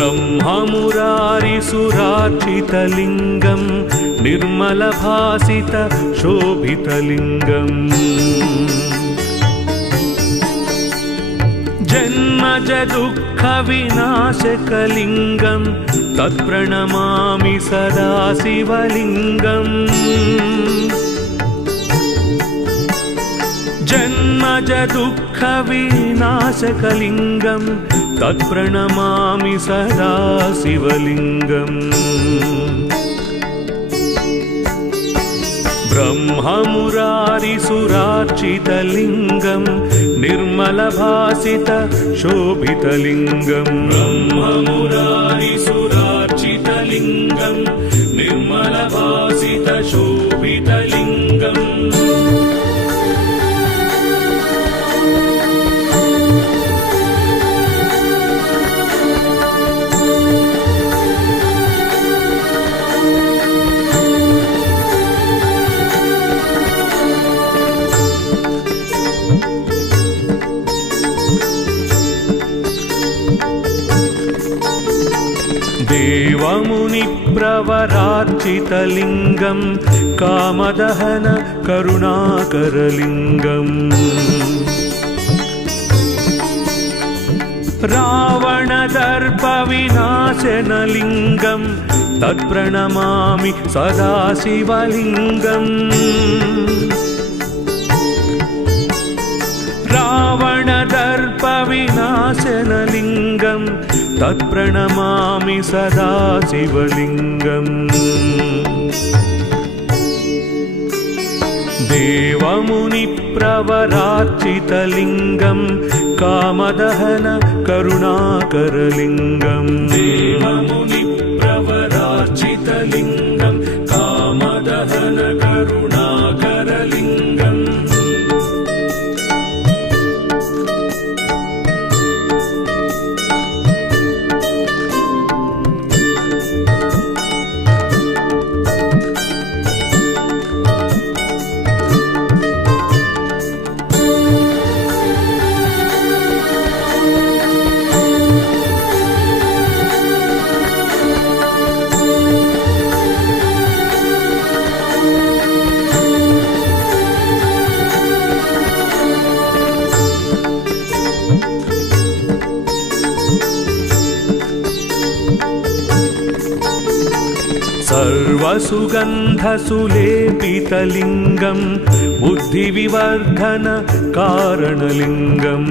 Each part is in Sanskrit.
ब्रह्ममुरारिसुरार्चितलिङ्गं निर्मलभासित शोभितलिङ्गम् जन्मज दुःखविनाशकलिङ्गं तत्प्रणमामि सदा शिवलिङ्गम् जन्मज दुःखविनाशकलिङ्गं तत्प्रणमामि सदा शिवलिङ्गम् ब्रह्ममुरारिसुरार्चितलिङ्गं निर्मलभासित शोभितलिङ्गम् ब्रह्ममुरारिसुरार्चितलिङ्गं निर्मलभासित शोभितलिङ्गम् देवमुनिप्रवरार्चितलिङ्गं कामदहन करुणाकरलिङ्गम् रावणदर्पविनाशनलिङ्गं तत्प्रणमामि सदा शिवलिङ्गम् रावणदर्पविनाशनलिङ्गं तत्प्रणमामि सदा शिवलिङ्गम् देवमुनिप्रवरार्चितलिङ्गं कामदहन करुणाकरलिङ्गम् देवमुनिप्रवरार्चितलिङ्गं कामदहन करुणाकरलिङ्गम् सर्वसुगन्धसुलेपितलिङ्गं बुद्धिविवर्धन कारणलिङ्गम्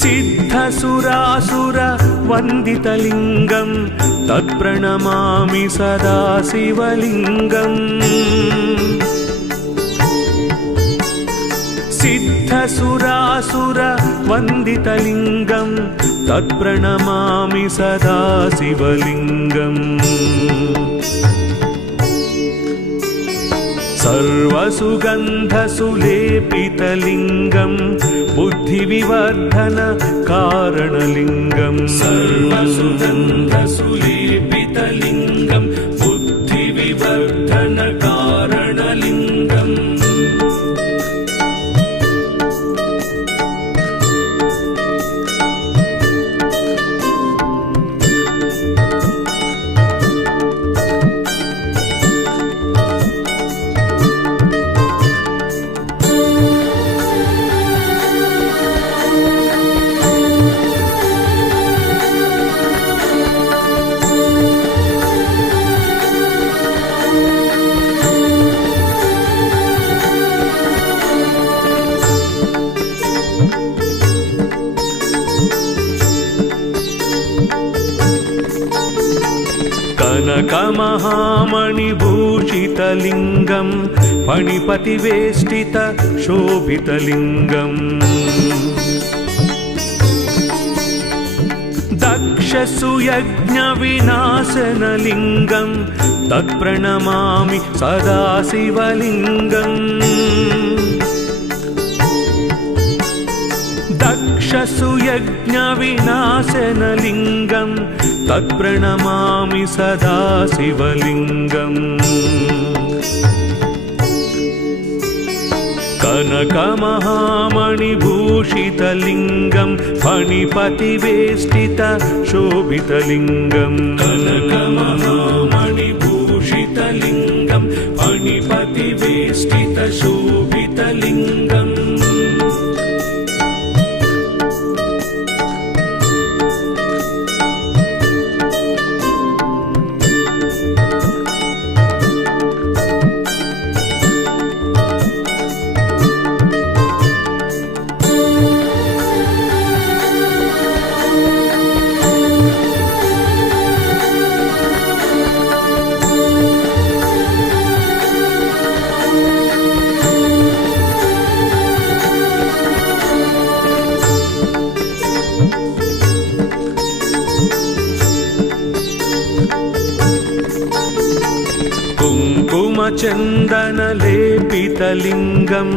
सिद्धसुरासुरवन्दितलिङ्गं तत्प्रणमामि सदा शिवलिङ्गम् सिद्धसुरासुरवन्दितलिङ्गं तत्प्रणमामि सदा शिवलिङ्गम् सर्वसुगन्धसुलेपितलिङ्गं बुद्धिविवर्धन कारणलिङ्गं सर्वसुगन्धसुलेपितलिङ्गं बुद्धिविवर्धन कारणलिङ्गम् कनकमहामणिभूषितलिङ्गं फणिपतिवेष्टित शोभितलिङ्गम् दक्षसुयज्ञविनाशनलिङ्गं तत्प्रणमामि सदा शिवलिङ्गम् दक्षसुयज्ञविनाशनलिङ्गं तत्प्रणमामि सदा शिवलिङ्गम् कनकमहामणिभूषितलिङ्गं फणिपतिवेष्टितशोभितलिङ्गं कनकमहामणिभूषितलिङ्गं फणिपतिवेष्टितशोभितलिङ्गम् कुङ्कुमचन्दनलेपितलिङ्गं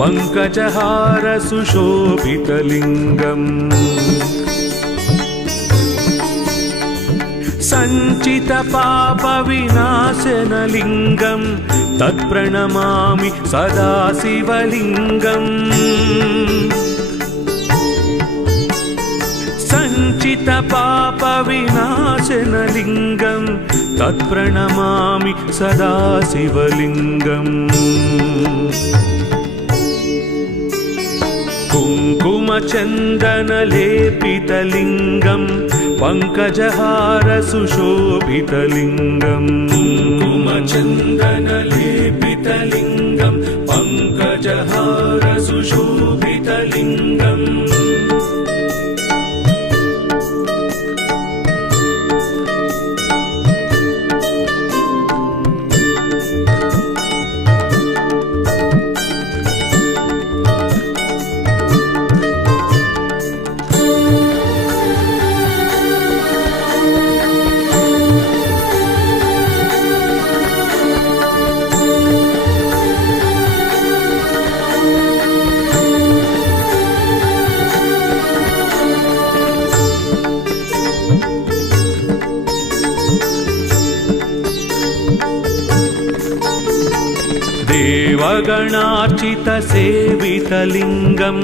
पङ्कजहारसुशोभितलिङ्गम् सञ्चितपापविनाशनलिङ्गं तत्प्रणमामि सदा शिवलिङ्गम् सञ्चितपापविनाशनलिङ्गं तत्प्रणमामि सदा शिवलिङ्गम् कुङ्कुमचन्दनलेपितलिङ्गं पङ्कजहारसुशोभितलिङ्गं कुङ्कुमचन्दनलेपितलिङ्गं पङ्कजहारसुशोभितलिङ्गम् देवगणार्चितसेवितलिङ्गं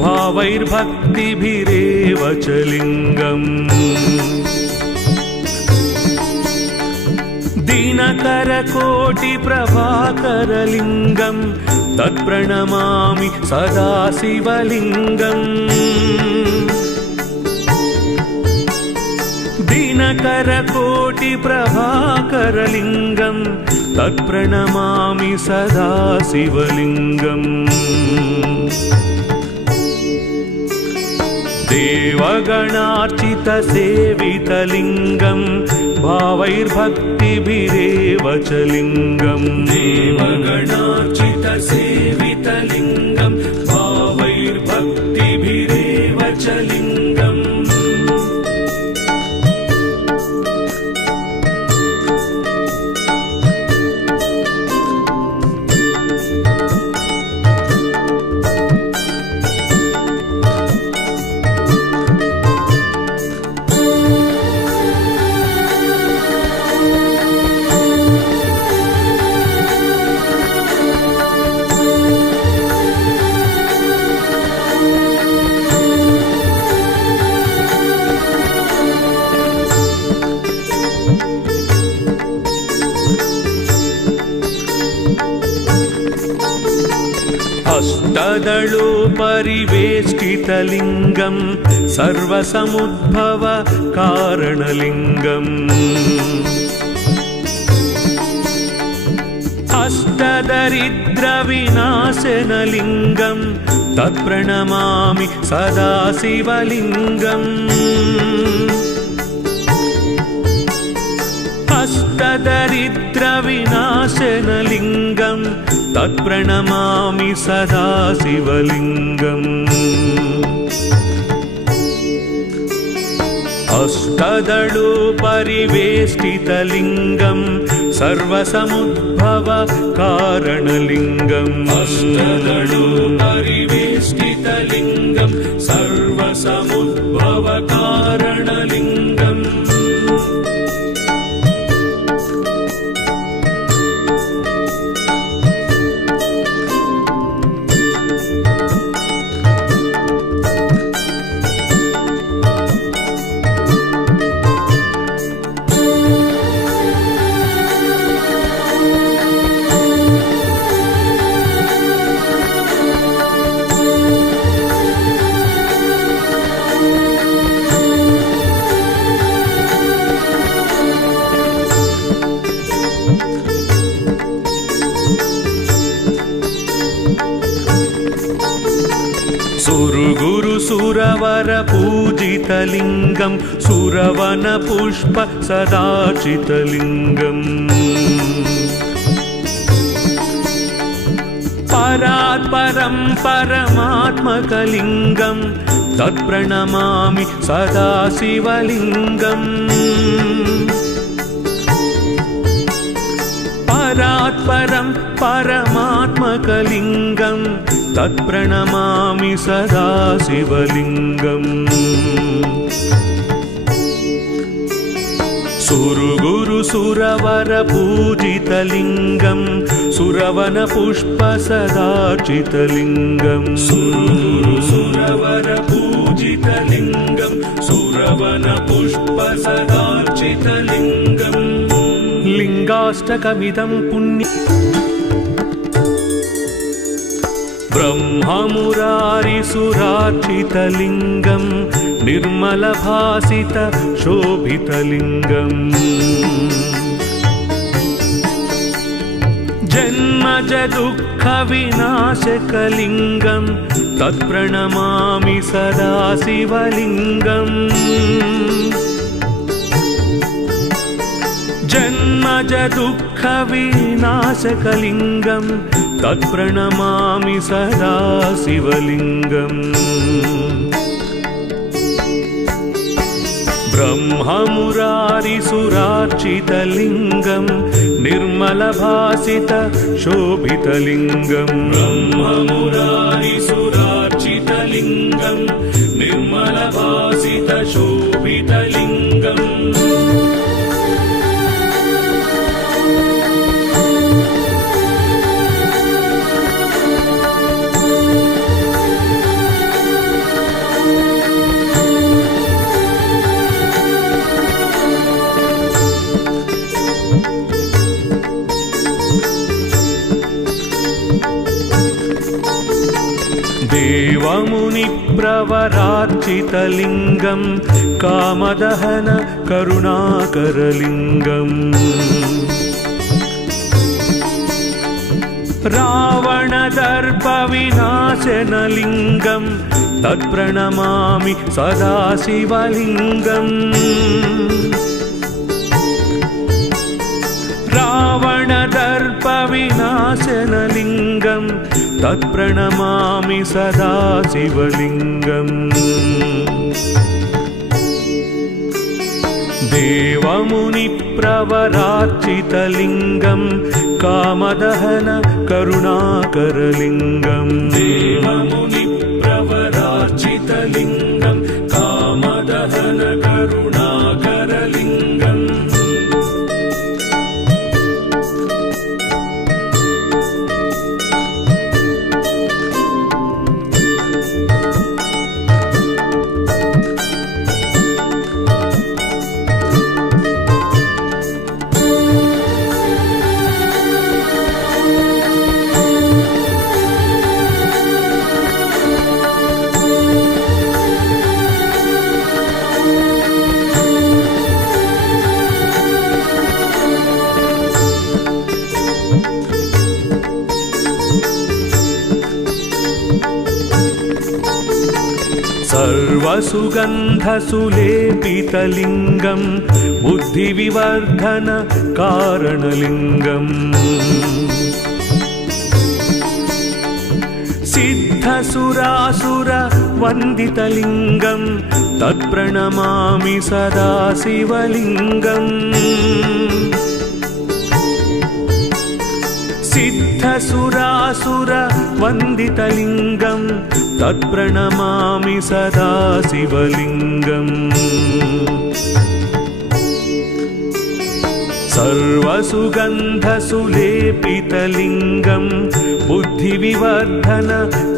भावैर्भक्तिभिरेव च लिङ्गम् दिनकरकोटिप्रभाकरलिङ्गं तत्प्रणमामि सदा शिवलिङ्गम् दिनकरकोटिप्रभाकरलिङ्गं तत्प्रणमामि सदा शिवलिङ्गम् देवगणार्चितसेवितलिङ्गं भावैर्भक्तिभिरेव च लिङ्गम् देवगणार्चितसेवितलिङ्गं भावैर्भक्तिभिरेव च लिङ्गम् अष्टदलोपरिवेष्टितलिङ्गं सर्वसमुद्भवकारणलिङ्गम् अष्टदरिद्रविनाशनलिङ्गं तत्प्रणमामि सदा शिवलिङ्गम् अष्टदरिद्रविनाशनलिङ्गं तत्प्रणमामि सदा शिवलिङ्गम् अष्टदलोपरिवेष्टितलिङ्गं सर्वसमुद्भवकारणलिङ्गम् अष्टदलोपरिवेष्टितलिङ्गं सर्वसमुद्भवकारणलिङ्गम् सुरगुरु सुरवर पूजितलिङ्गं सुरवन पुष्प सदाचितलिङ्गम् परात्परं परमात्मकलिङ्गं तत्प्रणमामि सदा शिवलिङ्गम् परात्परं परमात्मकलिङ्गं तत्प्रणमामि सदा शिवलिङ्गम् सुरगुरु सुरवर पूजितलिङ्गं सुरवन पुष्प सदाचितलिङ्गं सुरगुरु सुरवर पूजितलिङ्गं सुरवन पुष्प सदाचितलिङ्गम् लिङ्गाष्टकमिदं पुण्य ब्रह्ममुरारिसुरार्चितलिङ्गं निर्मलभासित शोभितलिङ्गम् जन्मज दुःखविनाशकलिङ्गं तत्प्रणमामि सदा शिवलिङ्गम् जन्मज दुःखविनाशकलिङ्गं तत्प्रणमामि सदा शिवलिङ्गम् ब्रह्ममुरारिसुरार्चितलिङ्गं निर्मलभासित शोभितलिङ्गं ब्रह्ममुरारिसुरार्चितलिङ्गं निर्मलभासित शोभितलिङ्गम् देवमुनिप्रवरार्चितलिङ्गं कामदहन करुणाकरलिङ्गम् रावणदर्पविनाशनलिङ्गं तत्प्रणमामि सदा शिवलिङ्गम् रावणदर्पविनाशनलिङ्गं तत्प्रणमामि सदा शिवलिङ्गम् देवमुनिप्रवरार्चितलिङ्गं कामदहन करुणाकरलिङ्गम् देवमुनिप्रवरार्चितलिङ्गं कामदहन करुणाकरलिङ्गम् सर्वसुगन्धसुलेपितलिङ्गं बुद्धिविवर्धन कारणलिङ्गम् सिद्धसुरासुरवन्दितलिङ्गं तत्प्रणमामि सदा शिवलिङ्गम् सिद्धसुरासुरवन्दितलिङ्गं तत्प्रणमामि सदा शिवलिङ्गम् सर्वसुगन्धसुलेपितलिङ्गं बुद्धिविवर्धन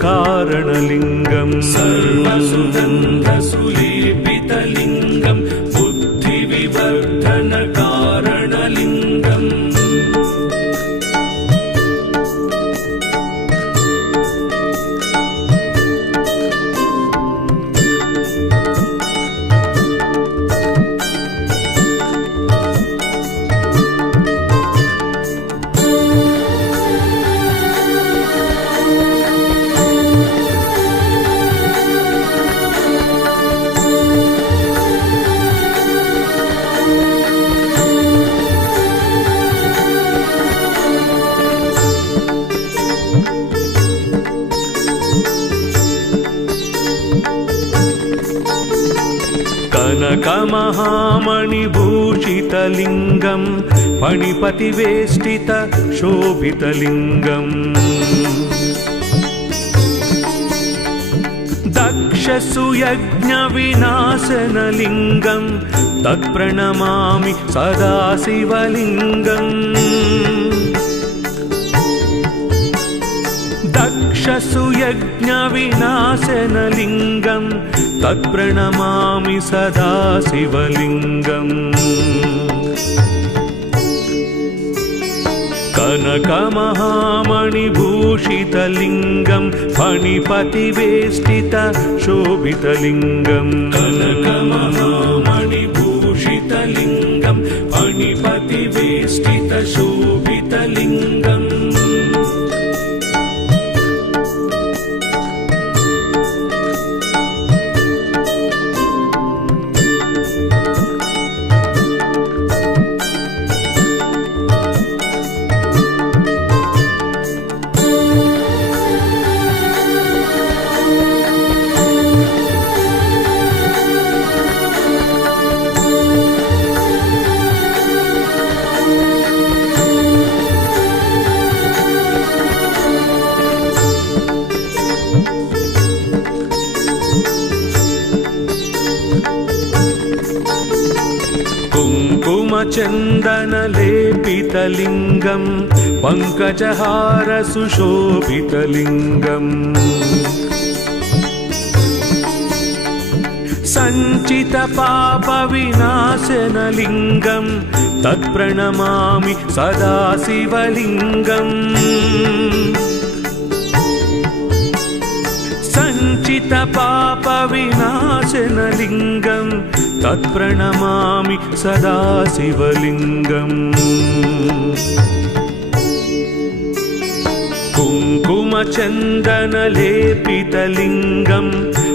कारणलिङ्गम् सर्वसुगन्धसुलेपितलिङ्गं बुद्धिविवर्धन कारणलिङ्गम् कनकमहामणिभूषितलिङ्गं फणिपतिवेष्टितशोभितलिङ्गम् दक्षसुयज्ञविनाशनलिङ्गं तत्प्रणमामि सदा शिवलिङ्गम् दक्षसुयज्ञविनाशनलिङ्गं तत्प्रणमामि सदा शिवलिङ्गम् कनकमहामणिभूषितलिङ्गं फणिपतिवेष्टितशोभितलिङ्गं कनकमहामणिभूषितलिङ्गं फणिपतिवेष्टितशोभितलिङ्गम् कुङ्कुमचन्दनलेपितलिङ्गं पङ्कजहारसुशोभितलिङ्गम् सञ्चितपापविनाशनलिङ्गं तत्प्रणमामि सदा शिवलिङ्गम् सञ्चितपापविनाशनलिङ्गं तत्प्रणमामि सदा शिवलिङ्गम् कुङ्कुमचन्दनलेपितलिङ्गं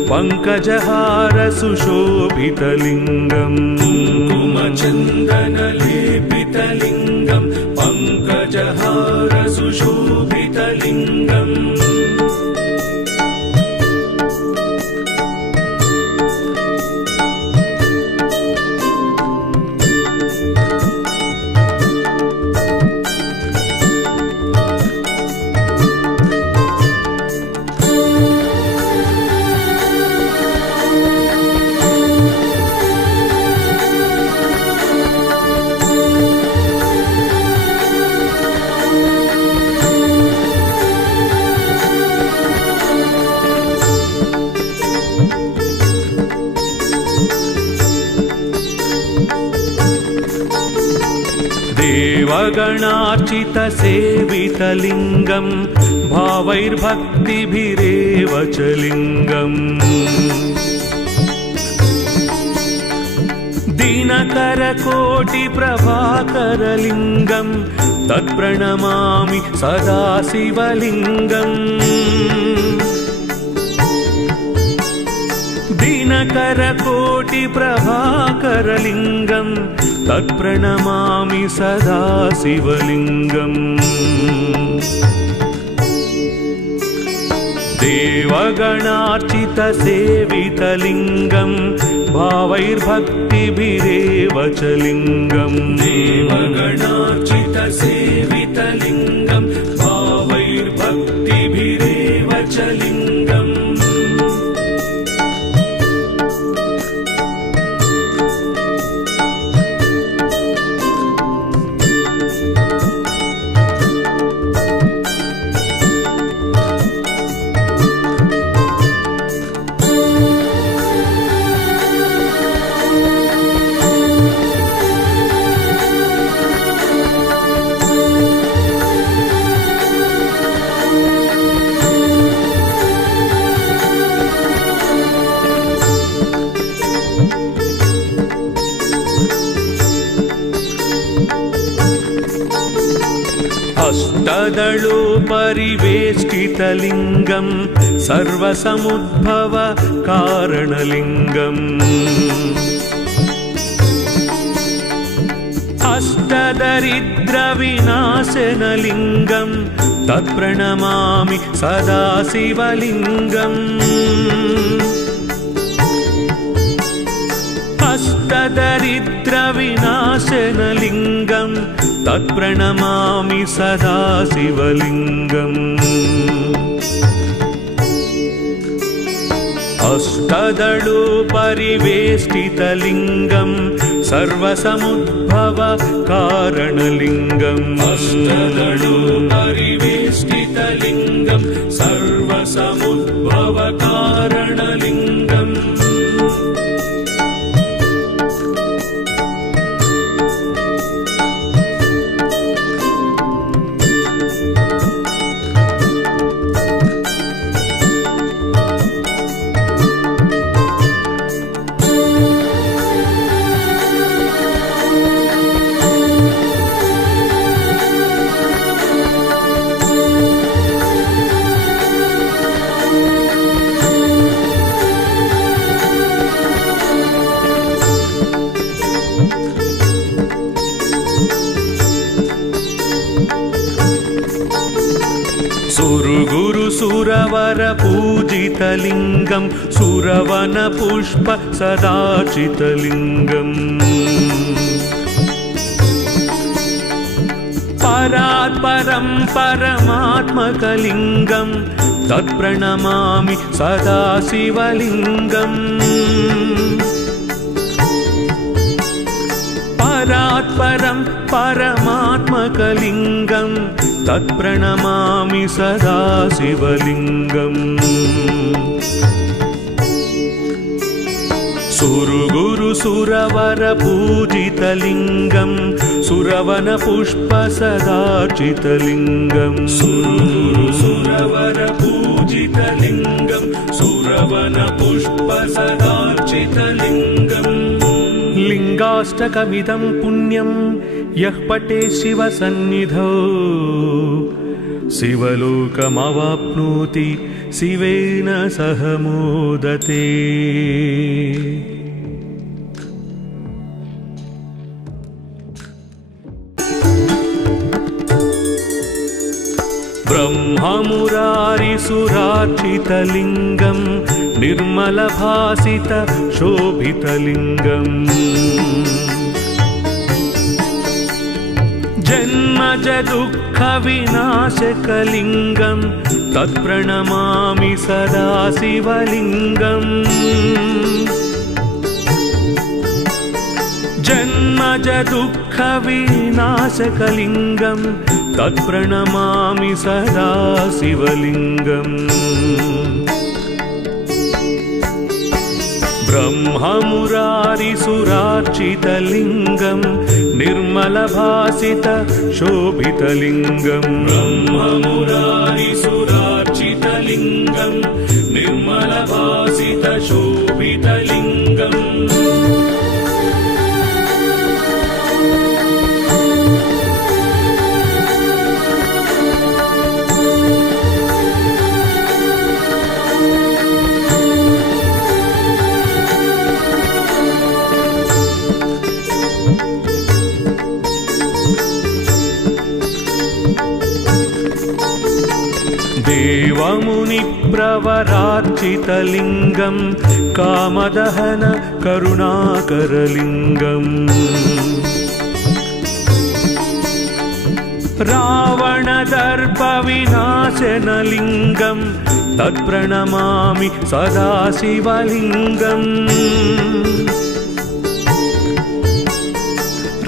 पङ्कजहारसुशोभितलिङ्गम् कुङ्कुमचन्दनलेपितलिङ्गं पङ्कजहारसुशोभितलिङ्गम् देवगणार्चितसेवितलिङ्गं भावैर्भक्तिभिरेव च लिङ्गम् दिनकरकोटिप्रभाकरलिङ्गं तत्प्रणमामि सदा शिवलिङ्गम् दिनकरकोटिप्रभाकरलिङ्गं तत्प्रणमामि सदा शिवलिङ्गम् देवगणार्चितसेवितलिङ्गं भावैर्भक्तिभिरेव च लिङ्गम् देवगणार्चितसेवितलिङ्गं भावैर्भक्तिभिरेव च लिङ्गम् अष्टदलोपरिवेष्टितलिङ्गं सर्वसमुद्भव कारणलिङ्गम् अष्टदरिद्रविनाशनलिङ्गं तत्प्रणमामि सदा शिवलिङ्गम् अष्टदरिद्रविनाशनलिङ्गं तत्प्रणमामि सदा शिवलिङ्गम् अष्टदलोपरिवेष्टितलिङ्गं सर्वसमुद्भव कारणलिङ्गम् अष्टदलोपरिवेष्टितलिङ्गं सर्वसमुद्भव कारणलिङ्गम् सुरवर पूजितलिङ्गं सुरवन पुष्प सदाचितलिङ्गम् परात्परं परमात्मकलिङ्गं तत्प्रणमामि सदा शिवलिङ्गम् परात्परं परमात्मकलिङ्गं तत्प्रणमामि सदा शिवलिङ्गम् सुरवर पूजितलिङ्गं सुरवन पुष्प सदाचितलिङ्गम् सुरवर पूजितलिङ्गं सुरवन पुष्प सदाचितलिङ्गम् लिङ्गाष्टकमिदं पुण्यं यः पठे शिवसन्निधौ शिवलोकमवाप्नोति शिवेन सह मोदते। ब्रह्ममुरारिसुरार्चितलिङ्गं निर्मलभासित शोभितलिङ्गम् जन्मज दुःखविनाशकलिङ्गं तत्प्रणमामि सदा शिवलिङ्गम् जन्मज दुःखविनाशकलिङ्गं तत्प्रणमामि सदा शिवलिङ्गम् ब्रह्ममुरारिसुरार्चितलिङ्गं निर्मलभासित शोभितलिङ्गम् ब्रह्ममुरारिसुरार्चितलिङ्गं निर्मलभासित शोभितलिङ्गम् देवमुनिप्रवरार्चितलिङ्गं कामदहन करुणाकरलिङ्गम् रावणदर्पविनाशनलिङ्गं तत्प्रणमामि सदा शिवलिङ्गम्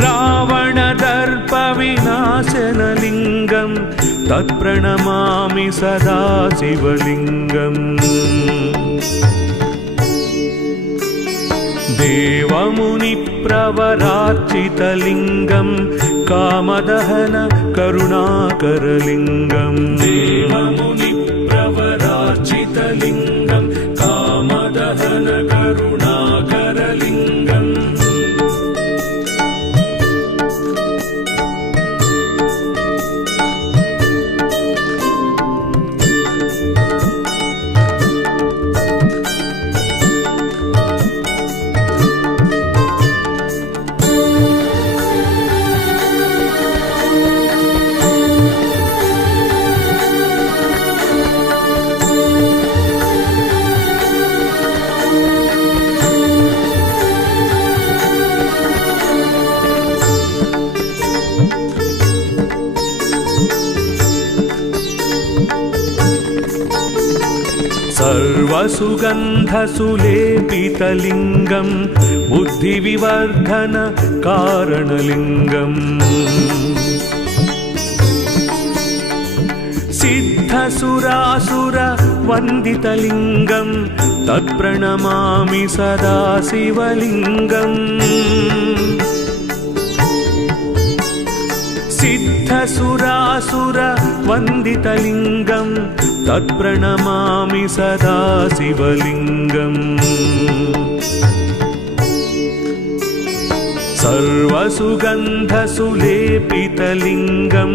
रावणदर्पविनाशनलिङ्गं तत्प्रणमामि सदा शिवलिङ्गम् देवमुनिप्रवरार्चितलिङ्गं कामदहन करुणाकरलिङ्गम् देवमुनिप्रवरार्चितलिङ्गं कामदहन करुणाकरलिङ्गम् सर्वसुगन्धसुलेपितलिङ्गं बुद्धिविवर्धनकारणलिङ्गम् सिद्धसुरासुरवन्दितलिङ्गं तत्प्रणमामि सदा शिवलिङ्गम् सिद्धसुरासुरवन्दितलिङ्गं तत्प्रणमामि सदा शिवलिङ्गम् सर्वसुगन्धसुलेपितलिङ्गं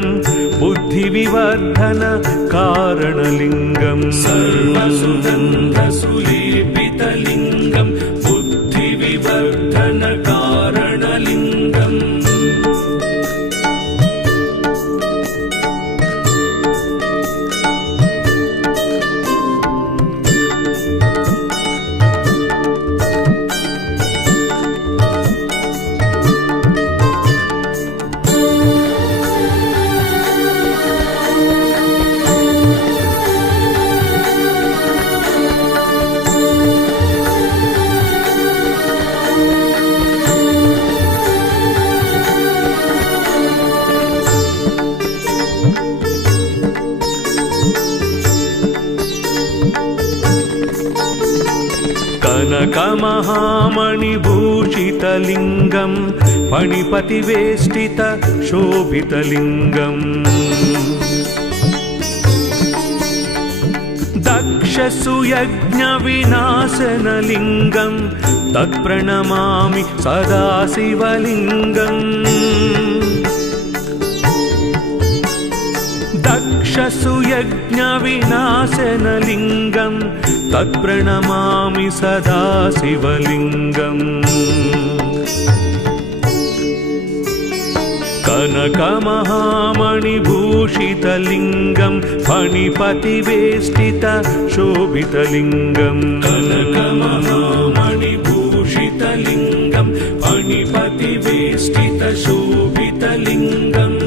बुद्धिविवर्धनकारणलिङ्गम् सर्वसुगन्धसुलेपितलिङ्गं बुद्धिविवर्धनकारणलिङ्गम् कनकमहामणिभूषितलिङ्गं फणिपतिवेष्टितशोभितलिङ्गम् दक्षसुयज्ञविनाशनलिङ्गं तत्प्रणमामि सदा शिवलिङ्गम् दक्षसुयज्ञविनाशनलिङ्गं तत्प्रणमामि सदा शिवलिङ्गम् कनकमहामणिभूषितलिङ्गं फणिपतिवेष्टितशोभितलिङ्गम् कनकमहामणिभूषितलिङ्गं फणिपतिवेष्टितशोभितलिङ्गम्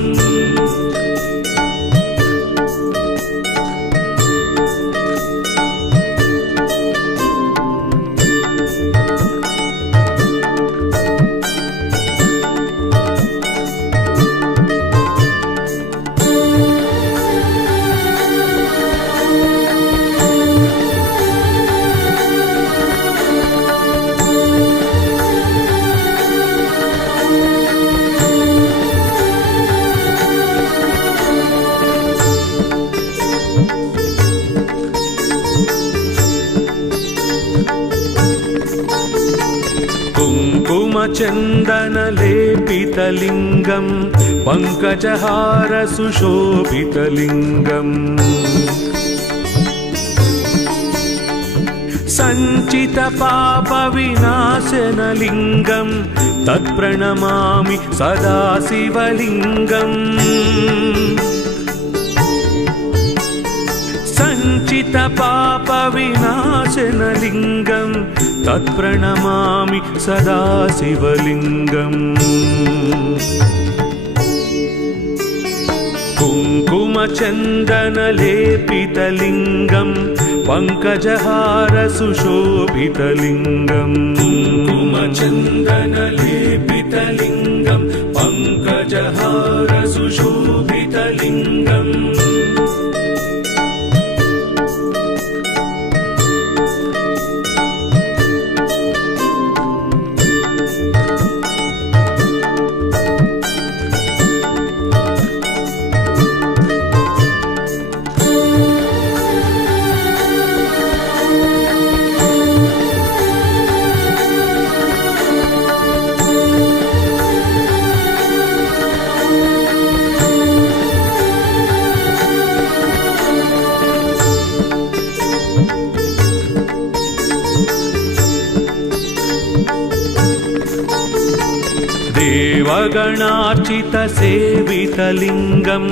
कुङ्कुमचन्दनलेपितलिङ्गं पङ्कजहारसुशोभितलिङ्गम् सञ्चितपापविनाशनलिङ्गं तत्प्रणमामि सदा शिवलिङ्गम् सञ्चितपापविनाशनलिङ्गं तत्प्रणमामि सदा शिवलिङ्गम् कुङ्कुमचन्दनलेपितलिङ्गं पङ्कजहारसुशोभितलिङ्गम् कुङ्कुमचन्दनलेपितलिङ्गं पङ्कजहारसुशोभितलिङ्गम् देवगणार्चितसेवितलिङ्गं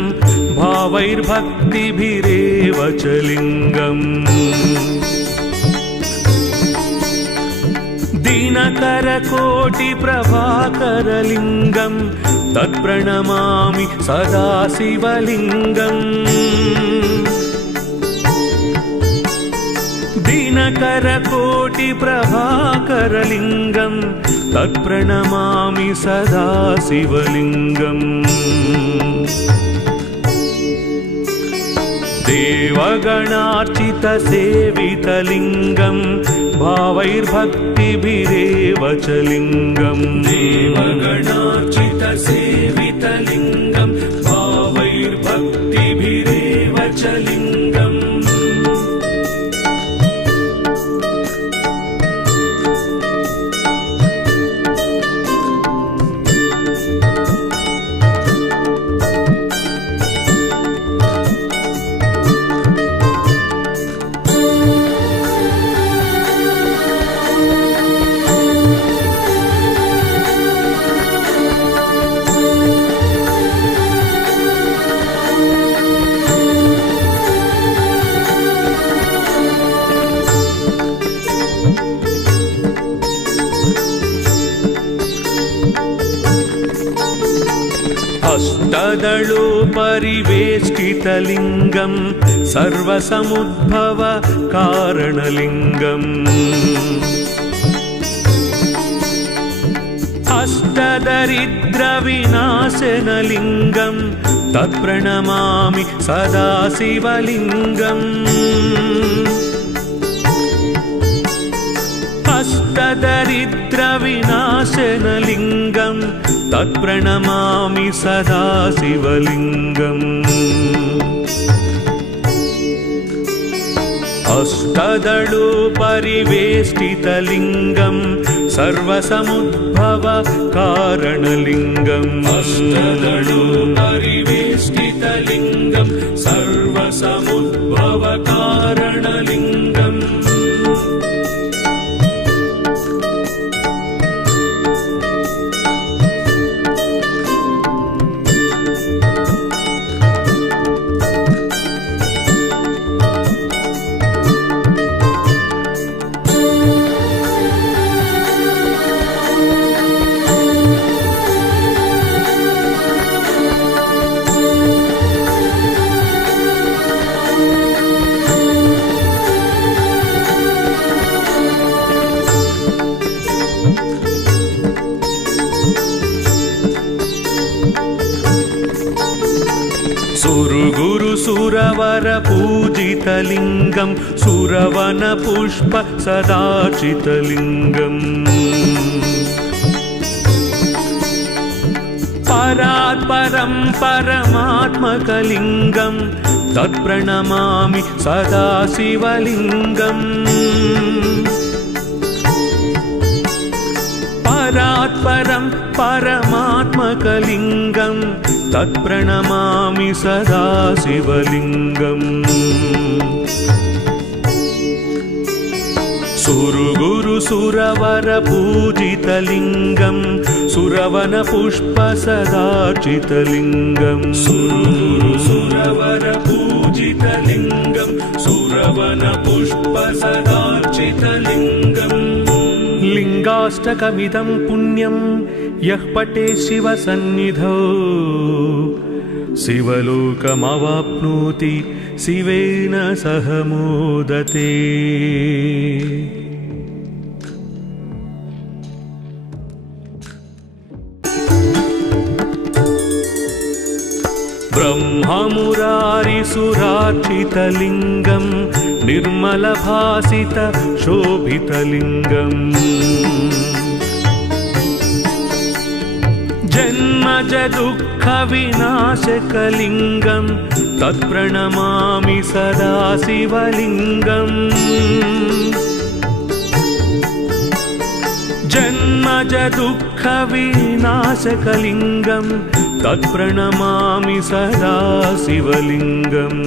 भावैर्भक्तिभिरेव च लिङ्गम् दिनकरकोटिप्रभाकरलिङ्गं तत्प्रणमामि सदा शिवलिङ्गम् दिनकरकोटिप्रभाकरलिङ्गं तत्प्रणमामि सदा शिवलिङ्गम् देवगणार्चितसेवितलिङ्गं भावैर्भक्तिभिरेव च लिङ्गम् देवगणार्चितसेवितलिङ्गं भावैर्भक्तिभिरेव च लिङ्गम् अष्टदलोपरिवेष्टितलिङ्गं सर्वसमुद्भव कारणलिङ्गम् अष्टदरिद्रविनाशनलिङ्गं तत्प्रणमामि सदा शिवलिङ्गम् अष्टदरिद्रविनाशनलिङ्गं तत्प्रणमामि सदा शिवलिङ्गम् अष्टदलोपरिवेष्टितलिङ्गं सर्वसमुद्भव कारणलिङ्गम् अष्टदलोपरिवेष्टितलिङ्गं सर्वसमुद्भव कारणलिङ्गम् सुरवर पूजितलिङ्गं सुरवन पुष्प सदाचितलिङ्गम् परात्परं परमात्मकलिङ्गं तत्प्रणमामि सदा शिवलिङ्गम् परात्परं परमात्मकलिङ्गं तत्प्रणमामि सदा शिवलिङ्गम् सुरवर पूजितलिङ्गं सुरवन पुष्प सदाचितलिङ्गम् सुरवर पूजितलिङ्गं सुरवन पुष्प सदाचितलिङ्गम् लिङ्गाष्टकमिदं पुण्यं यः पठे शिवसन्निधौ शिवलोकमवाप्नोति शिवेन सह मोदते। ब्रह्ममुरारिसुरार्चितलिङ्गं निर्मलभासित शोभितलिङ्गम् जन्मज दुःखविनाशकलिङ्गं तत्प्रणमामि सदा शिवलिङ्गम् जन्मज दुःखविनाशकलिङ्गं तत्प्रणमामि सदा शिवलिङ्गम्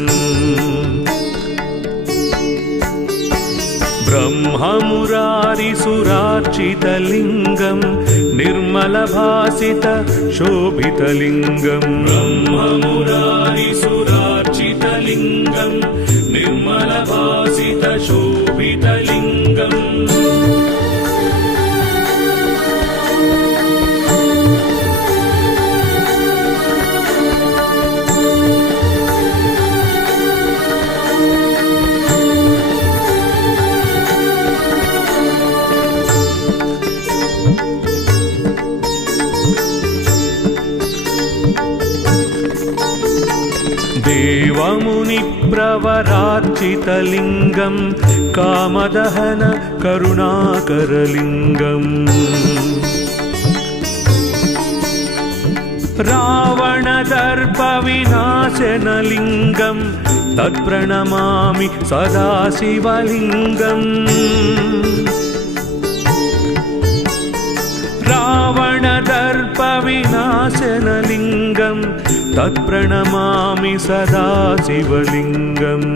ब्रह्ममुरारिसुरार्चितलिङ्गं निर्मलभासित शोभितलिङ्गम् ब्रह्ममुरारिसुरार्चितलिङ्गं निर्मलभासित शोभितलिङ्गम् देवमुनिप्रवरार्चितलिङ्गं कामदहन करुणाकरलिङ्गम् रावणदर्पविनाशनलिङ्गं तत्प्रणमामि सदा शिवलिङ्गम् रावणदर्पविनाशनलिङ्गं तत्प्रणमामि सदा शिवलिङ्गम्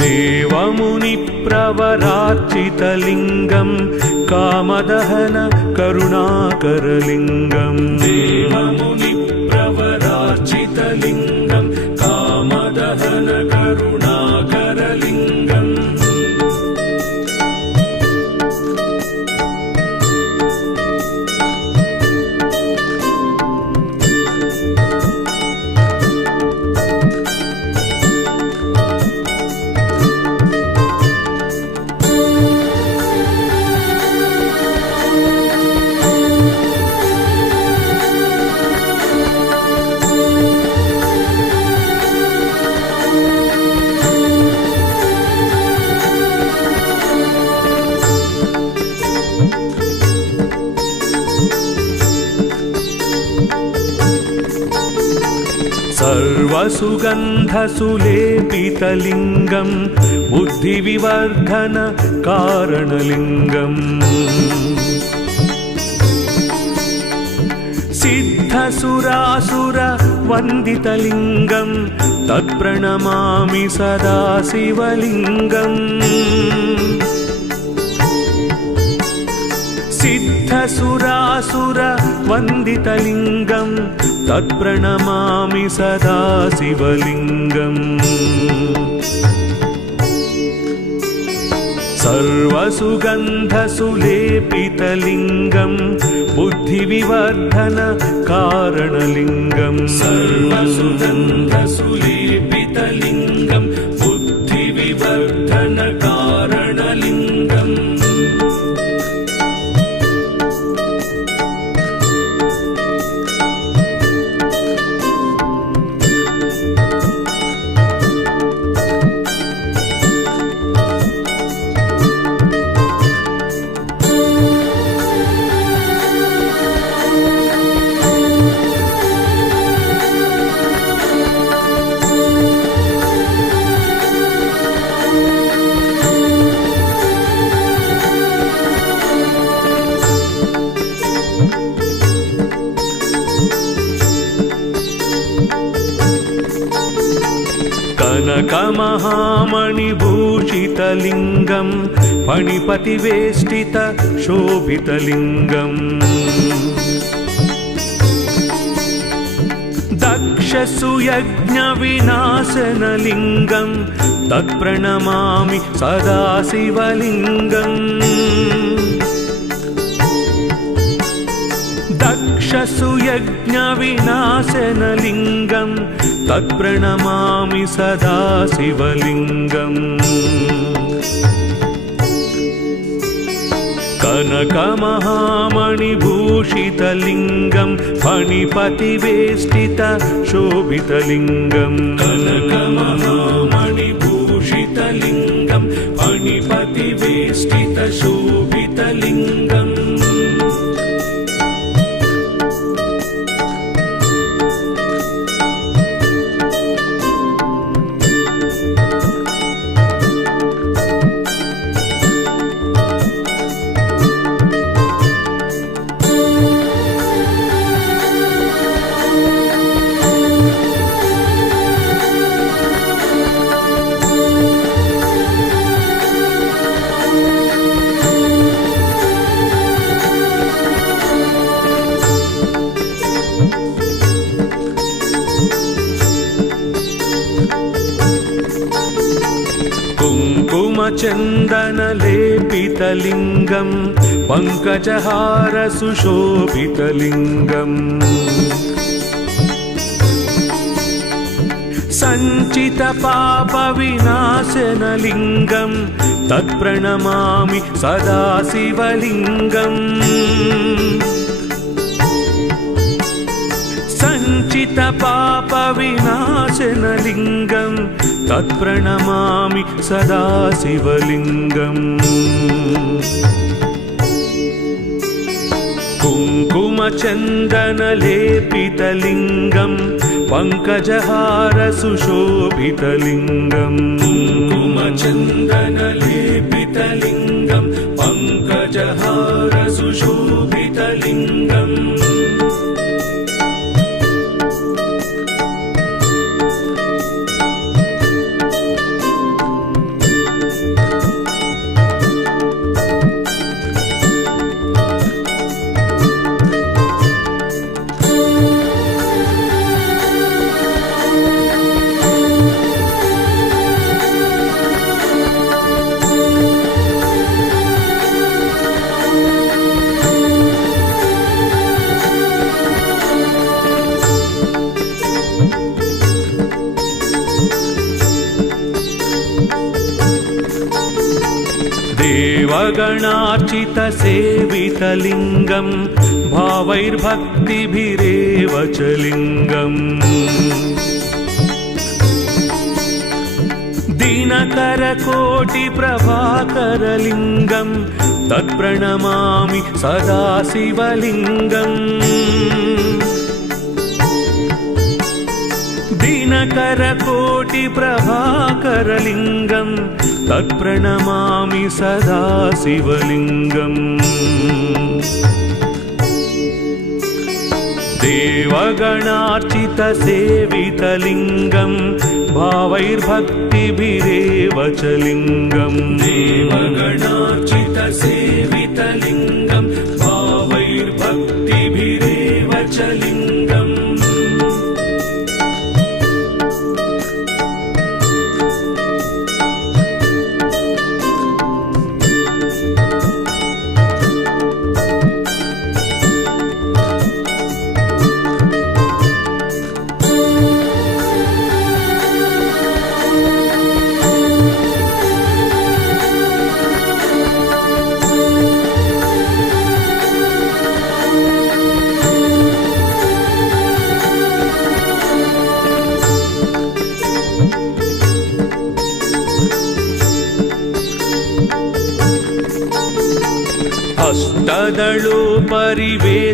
देवमुनिप्रवरार्चितलिङ्गं कामदहन करुणाकरलिङ्गम् देवमुनिप्रवरार्चितलिङ्गं कामदहन करुणाकरलिङ्गम् सर्वसुगन्धसुलेपितलिङ्गं बुद्धिविवर्धन कारणलिङ्गम् सिद्धसुरासुरवन्दितलिङ्गं तत्प्रणमामि सदा शिवलिङ्गम् सिद्धसुरासुरवन्दितलिङ्गं तत्प्रणमामि सदा शिवलिङ्गम् सर्वसुगन्धसुलेपितलिङ्गं बुद्धिविवर्धन कारणलिङ्गम् सर्वसुगन्धसुलेपितलिङ्गं बुद्धिविवर्धन कारणलिङ्गम् कनकमहामणिभूषितलिङ्गं फणिपतिवेष्टित शोभितलिङ्गम् दक्षसुयज्ञविनाशनलिङ्गं तत्प्रणमामि सदा शिवलिङ्गम् दक्षसुयज्ञविनाशनलिङ्गं तत्प्रणमामि सदा शिवलिङ्गम् कनकमहामणिभूषितलिङ्गं फणिपतिवेष्टित शोभितलिङ्गम् कनकमहामणिभूषितलिङ्गं फणिपतिवेष्टित शोभितलिङ्गम् कुङ्कुमचन्दनलेपितलिङ्गं पङ्कजहारसुशोभितलिङ्गम् सञ्चितपापविनाशनलिङ्गं तत्प्रणमामि सदा शिवलिङ्गम् सञ्चित पाप विनाशनलिङ्गं तत्प्रणमामि सदा शिवलिङ्गम् कुङ्कुमचन्दनलेपितलिङ्गं पङ्कजहार सुशोभितलिङ्गम् कुङ्कुमचन्दनलेपितलिङ्गं पङ्कजहार सुशोभितलिङ्गम् देवगणार्चितसेवितलिङ्गं भावैर्भक्तिभिरेव च लिङ्गम् दिनकरकोटिप्रभाकरलिङ्गं तत्प्रणमामि सदा शिवलिङ्गम् दिनकरकोटिप्रभाकरलिङ्गं तत्प्रणमामि सदा शिवलिङ्गम् देवगणार्चितसेवितलिङ्गं भावैर्भक्तिभिरेव च लिङ्गम् देवगणार्चितसेवितलिङ्गं भावैर्भक्तिभिरेव च लिङ्गम्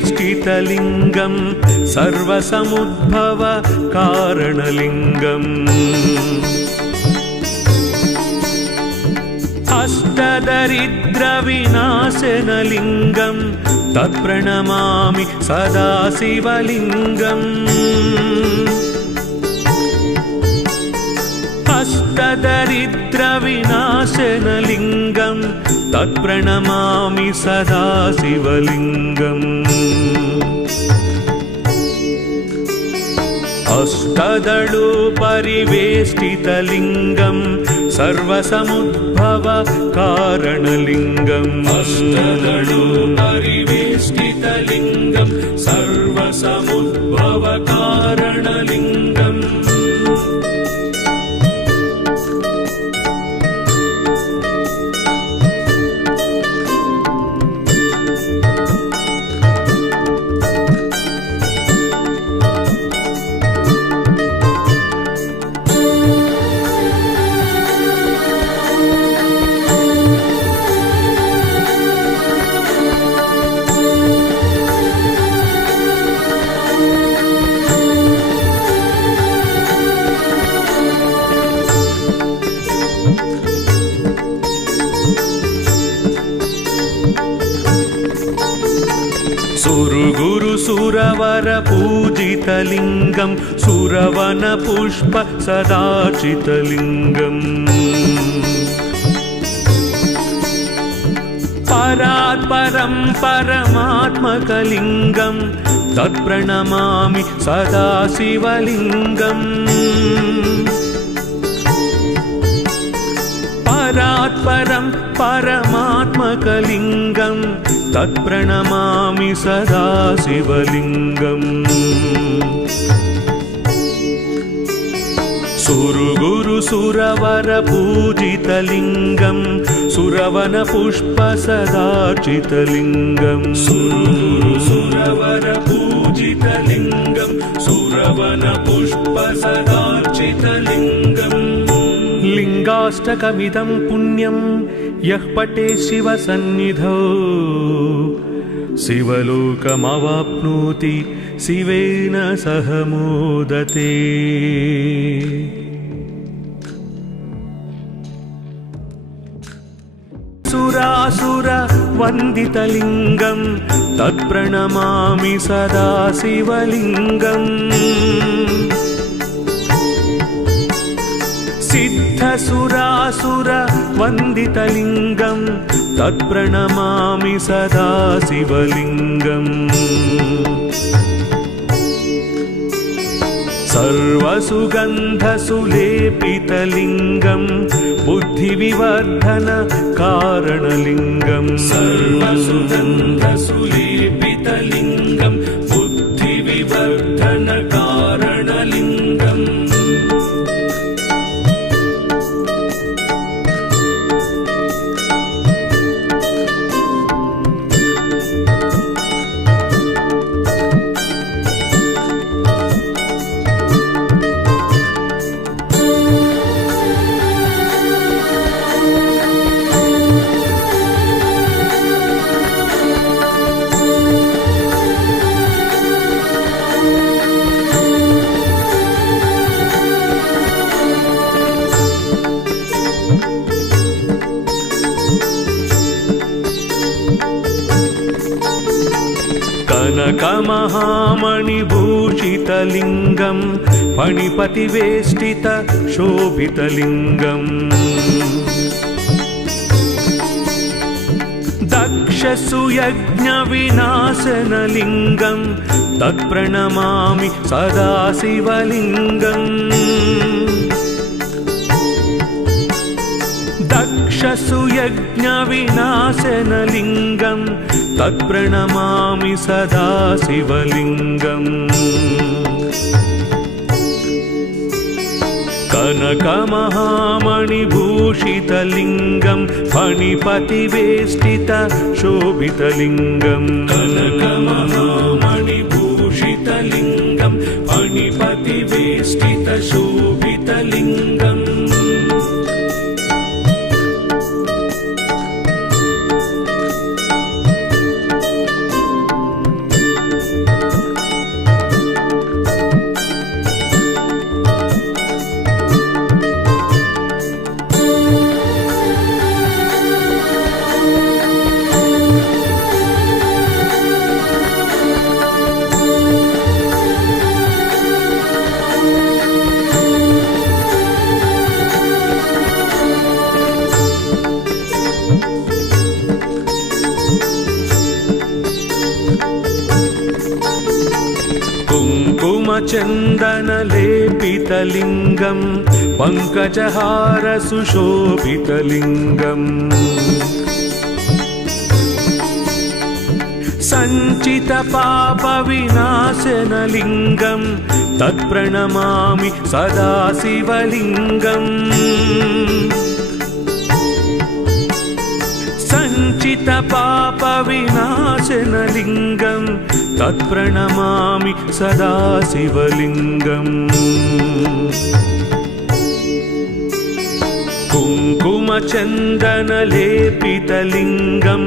अष्टदलोपरिवेष्टितलिङ्गं सर्वसमुद्भव कारणलिङ्गम् अष्टदरिद्रविनाशनलिङ्गं तत्प्रणमामि सदा शिवलिङ्गम् अष्टदरिद्रविनाशनलिङ्गं तत्प्रणमामि सदा शिवलिङ्गम् अष्टदलोपरिवेष्टितलिङ्गं सर्वसमुद्भव कारणलिङ्गम् अष्टदलोपरिवेष्टितलिङ्गं सर्वसमुद्भव कारणलिङ्गम् सुरवर पूजितलिङ्गं सुरवन पुष्प सदाचितलिङ्गम् परात्परं परमात्मकलिङ्गं तत्प्रणमामि सदा शिवलिङ्गम् परात्परं परमात्मकलिङ्गं तत्प्रणमामि सदा शिवलिङ्गम् सुरवर पूजितलिङ्गं सुरवन पुष्प सदाचितलिङ्गम् सुरवर पूजित शोभितलिङ्गं सुरवनपुष्पसदार्चितलिङ्गम् लिङ्गाष्टकमिदं पुण्यं यः पठे शिवसन्निधौ शिवलोकमवाप्नोति शिवेन सह मोदते। सुरासुर वन्दितलिङ्गं तत्प्रणमामि सदा शिवलिङ्गम् सिद्धसुरासुर वन्दितलिङ्गं तत्प्रणमामि सदा शिवलिङ्गम् सर्वसुगन्धसुलेपितलिङ्गं बुद्धिविवर्धन कारणलिङ्गं सर्वसुगन्धसुलेपितलिङ्गं बुद्धिविवर्धन कारणलिङ्गम् कनकमहामणिभूषितलिङ्गं फणिपतिवेष्टित शोभितलिङ्गम् दक्षसुयज्ञविनाशनलिङ्गं तत्प्रणमामि सदा शिवलिङ्गम् दक्षसुयज्ञविनाशनलिङ्गं तत्प्रणमामि सदा शिवलिङ्गम् कनकमहामणिभूषितलिङ्गं फणिपतिवेष्टित शोभितलिङ्गं कनकमहामणिभूषितलिङ्गं फणिपतिवेष्टित शोभितलिङ्गम् कुङ्कुमचन्दनलेपितलिङ्गं पङ्कजहार सुशोभितलिङ्गम् सञ्चितपापविनाशनलिङ्गं तत्प्रणमामि सदा शिवलिङ्गम् सञ्चितपापविनाशनलिङ्गं तत्प्रणमामि सदा शिवलिङ्गम् कुङ्कुमचन्दनलेपितलिङ्गं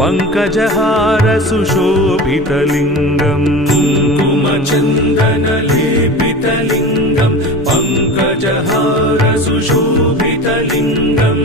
पङ्कजहार सुशोभितलिङ्गम् कुङ्कुमचन्दनलेपितलिङ्गं पङ्कजहार सुशोभितलिङ्गम्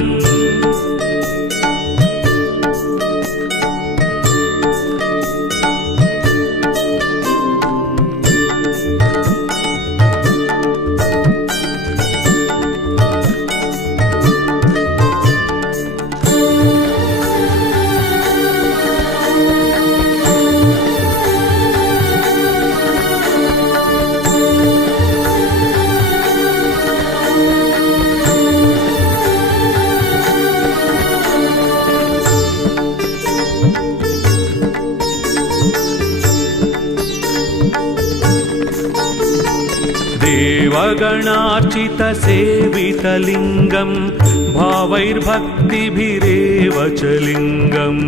देवगणार्चितसेवितलिङ्गं भावैर्भक्तिभिरेव च लिङ्गम्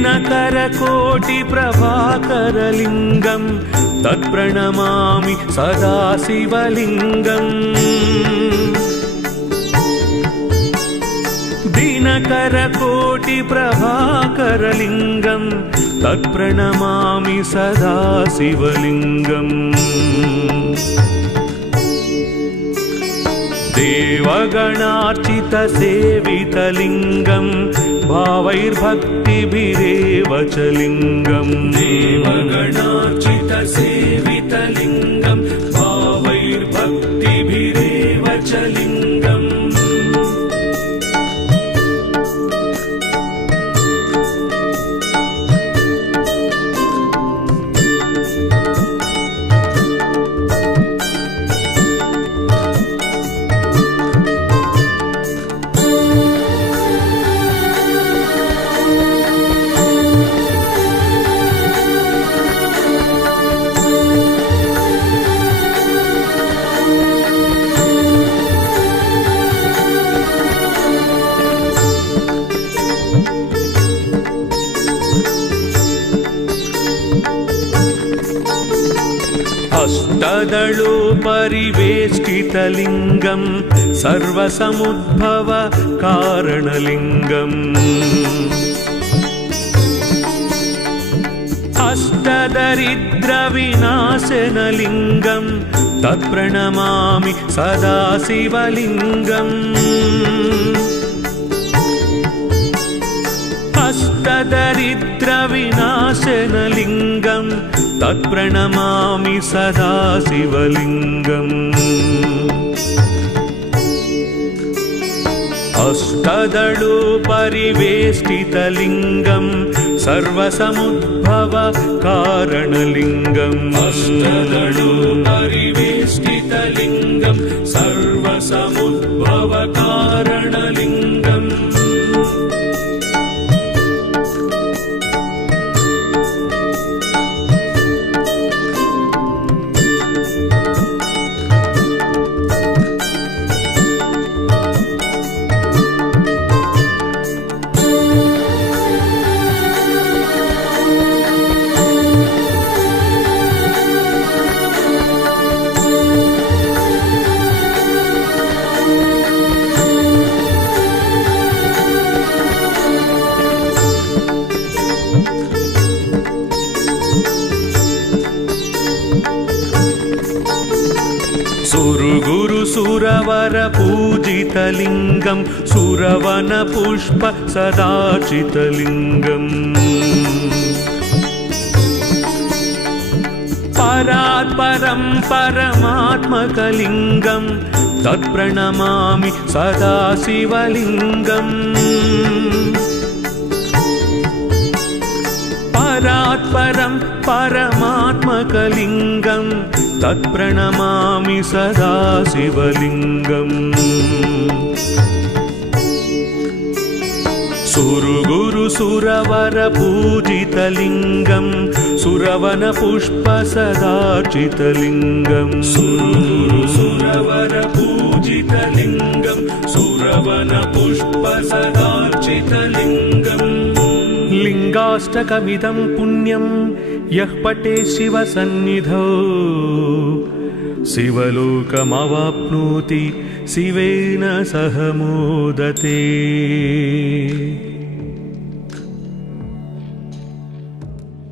दिनकरकोटिप्रभाकरलिङ्गं तत्प्रणमामि सदा शिवलिङ्गम् दिनकरकोटिप्रभाकरलिङ्गं तत्प्रणमामि सदा शिवलिङ्गम् देवगणार्चितसेवितलिङ्गं भावैर्भक्तिभिरेव च लिङ्गम् देवगणार्चितसेवितलिङ्गं भावैर्भक्तिभिरेव च लिङ्गम् अष्टदलोपरिवेष्टितलिङ्गं सर्वसमुद्भव कारणलिङ्गम् अष्टदरिद्रविनाशनलिङ्गं तत्प्रणमामि सदा शिवलिङ्गम् अष्टदरिद्रविनाशनलिङ्गं तत्प्रणमामि सदा शिवलिङ्गम् अष्टदलोपरिवेष्टितलिङ्गं सर्वसमुद्भव कारणलिङ्गम् अष्टदलोपरिवेष्टितलिङ्गं सर्वसमुद्भव कारणलिङ्गम् सुरवर पूजितलिङ्गं सुरवन पुष्प सदार्चितलिङ्गम् परात्परं परमात्मकलिङ्गं तत्प्रणमामि सदा शिवलिङ्गम् परात्परं परमात्मकलिङ्गं तत्प्रणमामि सदा शिवलिङ्गम् सुरवर पूजितलिङ्गं सुरवन पुष्प सदार्चितलिङ्गम् सुरवर पूजितलिङ्गं सुरवन पुष्प सदार्चितलिङ्गम् लिङ्गाष्टकमिदं पुण्यं यः पठे शिवसन्निधौ शिवलोकमवाप्नोति शिवेन सह मोदते।